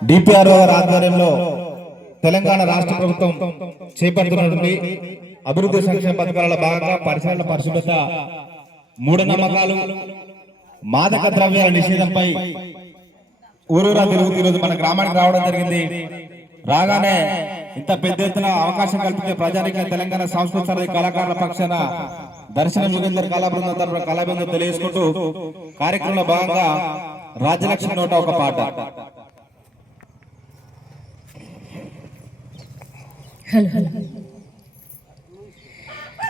DPRO గారి ఆధ్వర్యంలో తెలంగాణ రాష్ట్ర ప్రభుత్వం చేపడుతున్నటువంటి అభివృద్ధి సంక్షేమ పథకాల భాగంగా పరిసరాల పరిశుభ్రత మూఢ నమ్మకాలు మాదక ద్రవ్యాల నిషేధంపై ఊరూరా తిరుగుతూ ఈరోజు మన గ్రామానికి రావడం జరిగింది. రాగానే ఇంత పెద్ద ఎత్తున అవకాశం కల్పించే ప్రజానికి తెలంగాణ సాంస్కృతిక కళాకారుల పక్షాన దర్శనం యుగేందర్ కళాబృందం తరఫున కళాబృందం తెలియజేసుకుంటూ కార్యక్రమంలో భాగంగా రాజలక్ష్మి నోట ఒక పాట.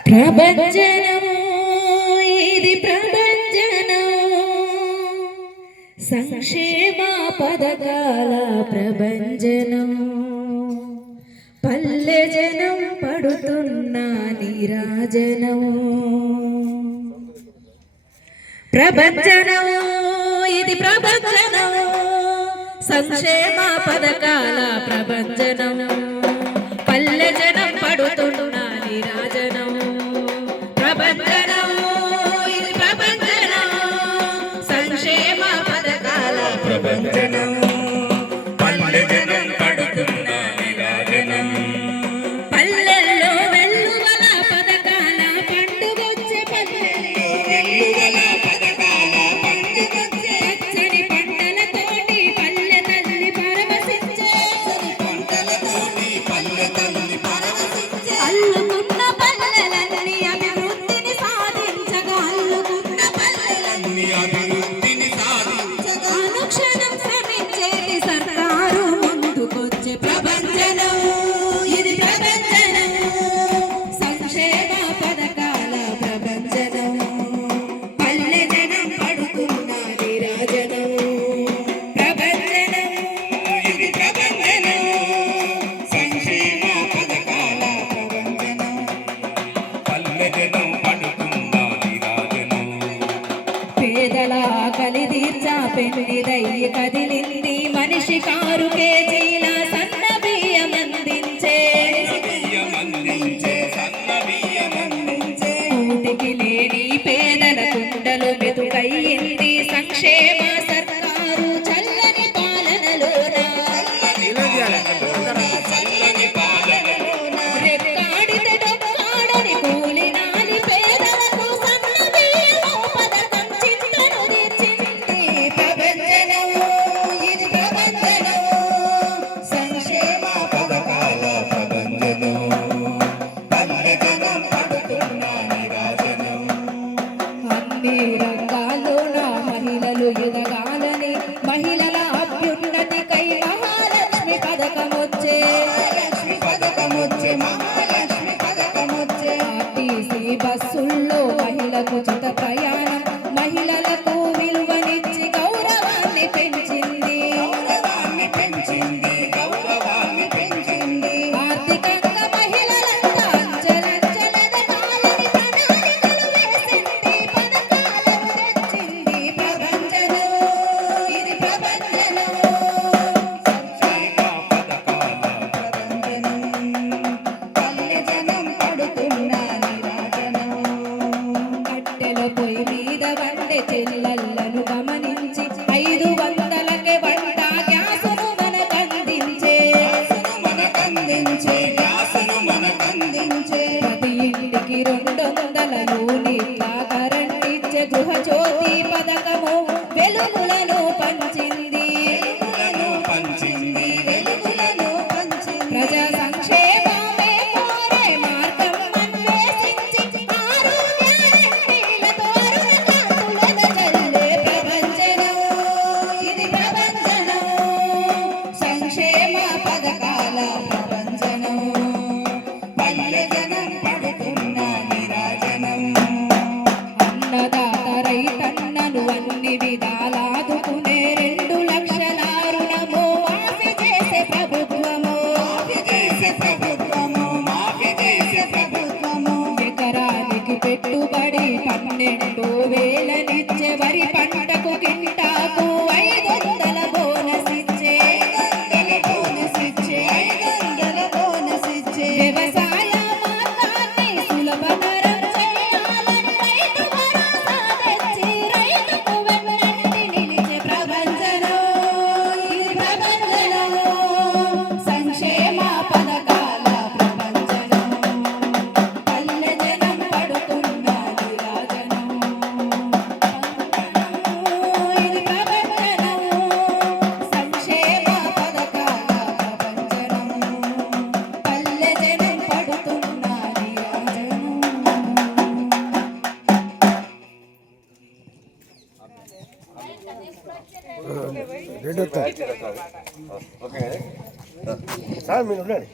ప్రపంచనము ఇది ప్రపంచనము. సంక్షేమ పథకాల పల్లె జనం పడుతున్న నిరాజనము. ప్రతి ప్రపంచనం సంక్షేమ పథకాల ప్రపంచనం పల్లె జనం పడుతున్న కలిదీర్చా తీర్చా పెళ్ళిదయ్యి కదిలింది. మనిషి కారు కేజీలా কালো అందించే ఆశను మనకందించే ప్రతి ఇంటికి పథకము. వెలుగులను పంచే Yeah. Bye. సార్ మీరు ఉండండి.